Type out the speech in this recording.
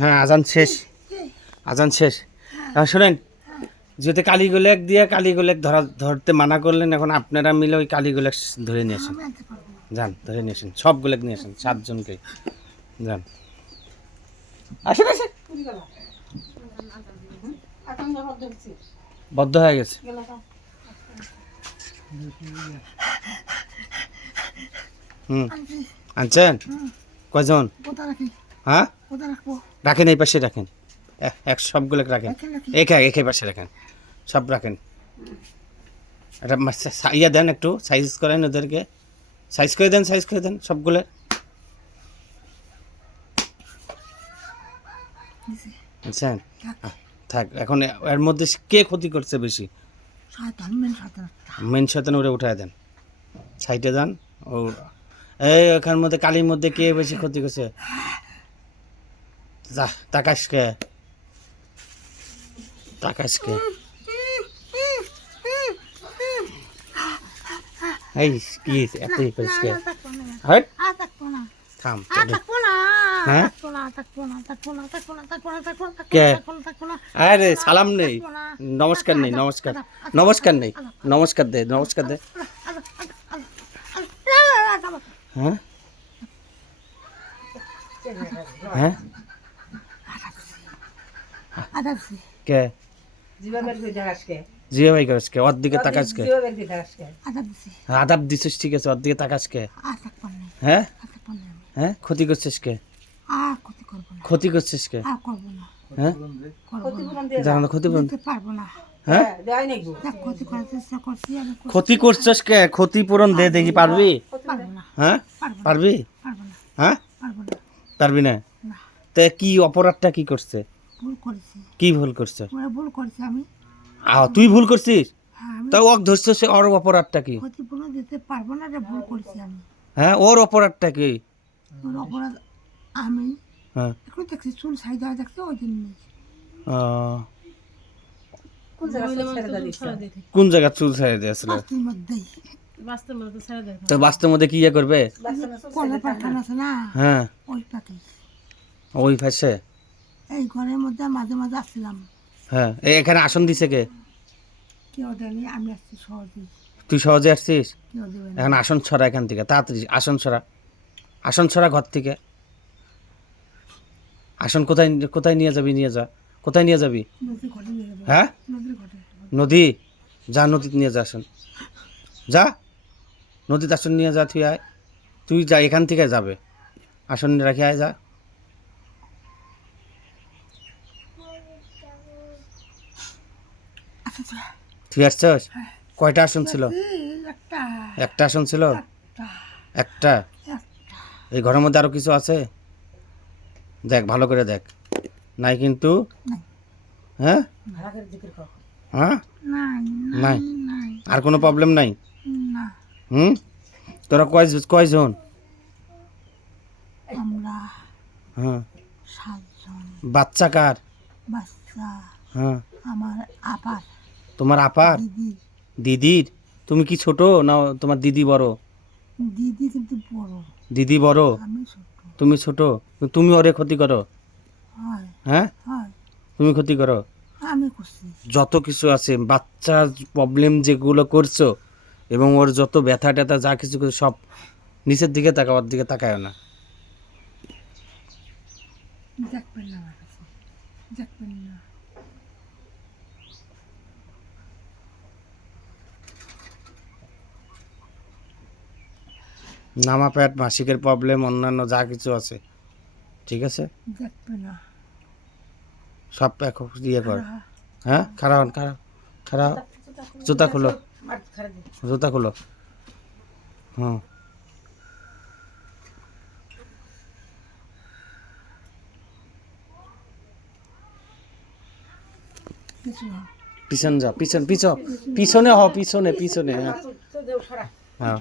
হ্যাঁ আজান শেষ, আজান শেষ। শোনেন, যদি কালীগোলেক দিয়ে কালীগোলেক ধরতে মানা করলেন, এখন আপনারা মিলে ওই কালীগোলেক ধরে নিয়ে আসেন। যান, ধরে নিয়ে আসেন, সব গোলেক নিয়ে আসেন, 7 জনকে। যান, আসেন আসেন। বদ্ধ হয়ে গেছে। আনছেন কয়জন? হ্যাঁ রাখেন, এই পাশে রাখেন, এক সবগুলো রাখেন, একে পাশে রাখেন, সব রাখেন। একটা ইয়া দেন, একটু সাইজ করেন ওদেরকে, সাইজ করে দেন, সাইজ করে দেন সবগুলো। আচ্ছা থাক। এখন এর মধ্যে কে ক্ষতি করছে বেশি? মেন শয়তান, ওরে উঠায় দেন, সাইডে যান। ও এই ওখানের মধ্যে কালির মধ্যে কে বেশি ক্ষতি করছে? যা তাকাসকে, তাকাসকে। এই কি এতই করিসকে? হ্যাঁ থাম। হ্যাঁ কে? আরে সালাম নেই, নমস্কার নেই, নমস্কার, নমস্কার নেই, নমস্কার দে, নমস্কার দে। হ্যাঁ হ্যাঁ কে? জিও ভাই কাজকে, ওর দিকে তাকাসকে। আদাব দিছিস, ঠিক আছে, ওর দিকে তাকাসকে। হ্যাঁ হ্যাঁ ক্ষতি করছিস কে? ক্ষতি করছিস কে? হ্যাঁ জানো ক্ষতিপূরণ হ্যাঁ ক্ষতি করছিস কে? ক্ষতিপূরণ দে দেখি, পারবি? হ্যাঁ পারবি? হ্যাঁ পারবি না? তে কি অপরাধটা কি করছে? কি ভুল করছে? তুই ভুল করছিস? তা ওক ধরছিস, ওর অপরাধটা কি? হ্যাঁ ওর অপরাধটা কি? আমি হ্যাঁ একটু দেখছি চুল সাইডা দেখছি, ওই জন্য। কোন জায়গা চুল ছেড়ে দিয়েছিল? তো বাস্তবের মধ্যে কি ইয়ে করবে? হ্যাঁ ওই পাশে এই ঘরের মধ্যে মাঝে মাঝে আসছিলাম। হ্যাঁ এখানে আসন দিছে কে? কেউ দেয়নি, আমি আসছি সহজেই। তুই সহজে আসছিস? কেউ দেবে না। এখন আসন ছড়া এখান থেকে, তাড়াতাড়ি আসন ছড়া, আসন ছড়া ঘর থেকে। আসন কোথায় কোথায় নিয়ে যাবি? নিয়ে যা, কোথায় নিয়ে যাবি? নদীর ঘটে নিয়ে যাবো। হ্যাঁ নদীর ঘটে। নদী, যা নদীতে নিয়ে যা আসন, যা নদীতে আসন নিয়ে যা। তুই আয়, তুই যা, এখান থেকে যাবে, আসন রাখি আয়, যা। তুই আসছস? কয়টা আসন ছিল? একটা একটা আসন ছিল, একটা একটা। এই ঘরের মধ্যে আরো কিছু আছে? দেখ ভালো করে দেখ, নাই কিন্তু? হ্যাঁ হ্যাঁ নাই, আর কোনো প্রবলেম নাই? না। তোরা কয়জন? আমরা হ্যাঁ 7 জন। বাচ্চা কার? বাচ্চা হ্যাঁ আমার আপার, তোমার আপার? দিদির। দিদির? তুমি কি ছোট না তোমার দিদি বড়? দিদি কিন্তু বড়, দিদি বড়, আমি ছোট। তুমি ছোট। তুমি ওরে ক্ষতি করো? হয় হ্যাঁ হয়, তুমি ক্ষতি করো। আমি করছি। যত কিছু আছে বাচ্চার প্রবলেম যেগুলো করছো, এবং ওর যত ব্যথা ট্যাথা যা কিছু করছো, সব নিচের দিকে তাকাও, ওর দিকে তাকায় না। দেখবেন না আমার কাছে, দেখবেন না। নামা পেট, মাসিকের প্রবলেম, অন্যান্য যা কিছু আছে, ঠিক আছে, দেখবে না। সব ইয়ে কর। হ্যাঁ খারাপ হন, খারাপ খারাপ। জুতা খুলো, জুতা খুলো। হুম কিছু না। পিছন যাও, পিছন পিছন, পিছনে হও, পিছনে পিছনে। হ্যাঁ হ্যাঁ